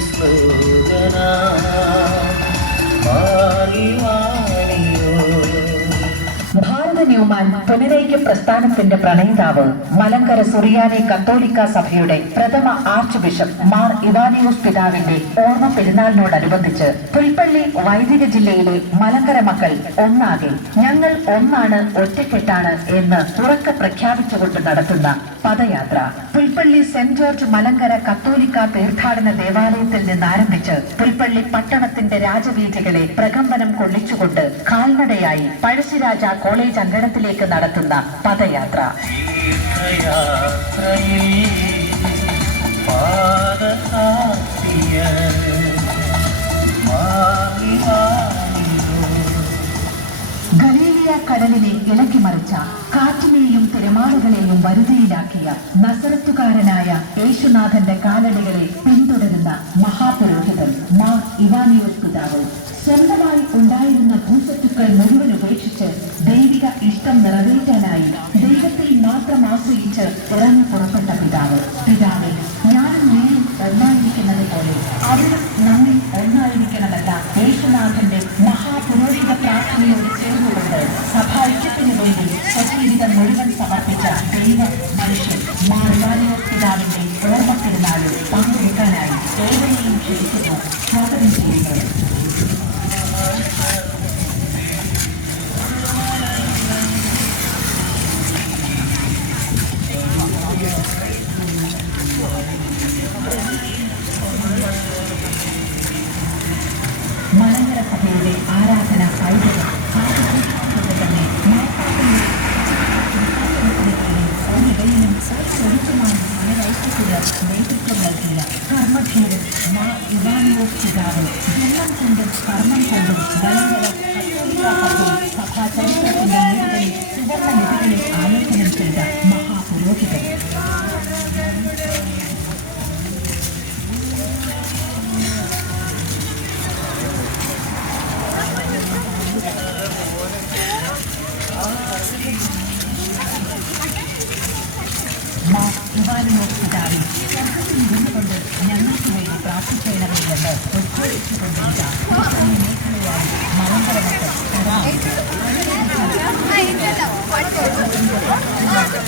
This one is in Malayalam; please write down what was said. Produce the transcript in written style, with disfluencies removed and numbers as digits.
slogan ഭാരത ന്യൂമാൻ പുനരൈക്യ പ്രസ്ഥാനത്തിന്റെ പ്രണയിതാവ് മലങ്കര സുറിയാനി കത്തോലിക്ക സഭയുടെ പ്രഥമ ആർച്ച് ബിഷപ്പ് മാർ ഇവാനിയോസ് പിതാവിന്റെ ഓർമ്മ പെരുന്നാളിനോടനുബന്ധിച്ച് പുൽപ്പള്ളി വൈദിക ജില്ലയിലെ മലങ്കര മക്കൾ ഒന്നാകെ ഞങ്ങൾ ഒന്നാണ് ഒറ്റക്കെട്ടാണ് എന്ന് ഉറക്കെ പ്രഖ്യാപിച്ചുകൊണ്ട് നടത്തുന്ന പദയാത്ര പുൽപ്പള്ളി സെന്റ് ജോർജ് മലങ്കര കത്തോലിക്ക തീർത്ഥാടന ദേവാലയത്തിൽ നിന്നാരംഭിച്ച് പുൽപ്പള്ളി പട്ടണത്തിന്റെ രാജവീഥികളെ പ്രകമ്പനം കൊള്ളിച്ചുകൊണ്ട് കാൽനടയായി പഴശ്ശിരാജ കോളേജ് അങ്കണത്തിലേക്ക് നടത്തുന്ന പദയാത്ര ഗലീലിയ കടലിനെ ഇളക്കിമറിച്ച കാറ്റിനെയും തിരമാലകളെയും വരുതിയിലാക്കിയ നസറത്തുകാരനായ യേശുനാഥന്റെ കാലടികളെ പിന്തുടരുന്ന മഹാപുരോഹിതൻ മാർ ഇവാനിയോസ് പിതാവ് സ്വന്തമായി ഉണ്ടായിരുന്ന ഭൂസ്വത്തുക്കൾ മുഴുവൻ ഉപേക്ഷിച്ച് ദൈവിക ഇഷ്ടം നിറവേറ്റാനായി ദൈവത്തിൽ മാത്രം ആശ്രയിച്ച് ഇറങ്ങി പുറപ്പെട്ട പിതാവ് ഞാനും നീയും ഒന്നായിരിക്കുന്നത് പോലെ അവരും നമ്മിൽ ഒന്നായിരിക്കണമെന്ന യേശുനാഥന്റെ മഹാപുരോഹിത പ്രാർത്ഥനയോട് ചേർന്നുകൊണ്ട് സഭാഐക്യത്തിനു വേണ്ടി സ്വജീവിതം മുഴുവൻ സമർപ്പിച്ച ദൈവ മനുഷ്യൻ മാർ ഇവാനിയോസ് പിതാവിന്റെ ഓർമ്മ പെരുന്നാളിൽ പങ്കെടുക്കാനായി ഏവരെയും ക്ഷണിക്കുന്നു. സ്വാഗതം ചെയ്യുന്നത് മലങ്കര സഭയുടെ ആരാധന പൈതൃകം തന്നെ ഒന്നിടയിലും സ്വരുത്തമായി ഐക്യത്തിന് നേതൃത്വം നൽകിയ കർമ്മധീരൻ മാർ ഇവാനിയോസ് പിതാവ് ജന്മം കൊണ്ടും കർമ്മം കൊണ്ടും മലങ്കര കത്തോലിക്ക സഭാ ചരിത്രത്തിന്റെ നിധികളിൽ സുവർണ നിധികളിൽ ആലേഖനം ചെയ്ത മഹാപുരോഹിതൻ. മാർ ഇവാനിയോസ് പിതാവിൽ ഇരുന്നുകൊണ്ട് ഞങ്ങൾക്ക് വേണ്ടി പ്രാർത്ഥിക്കണമെന്ന് ഉദ്ഘോഷിച്ചുകൊണ്ടിരിച്ച മേഖലയായി മലങ്കര മക്കൾ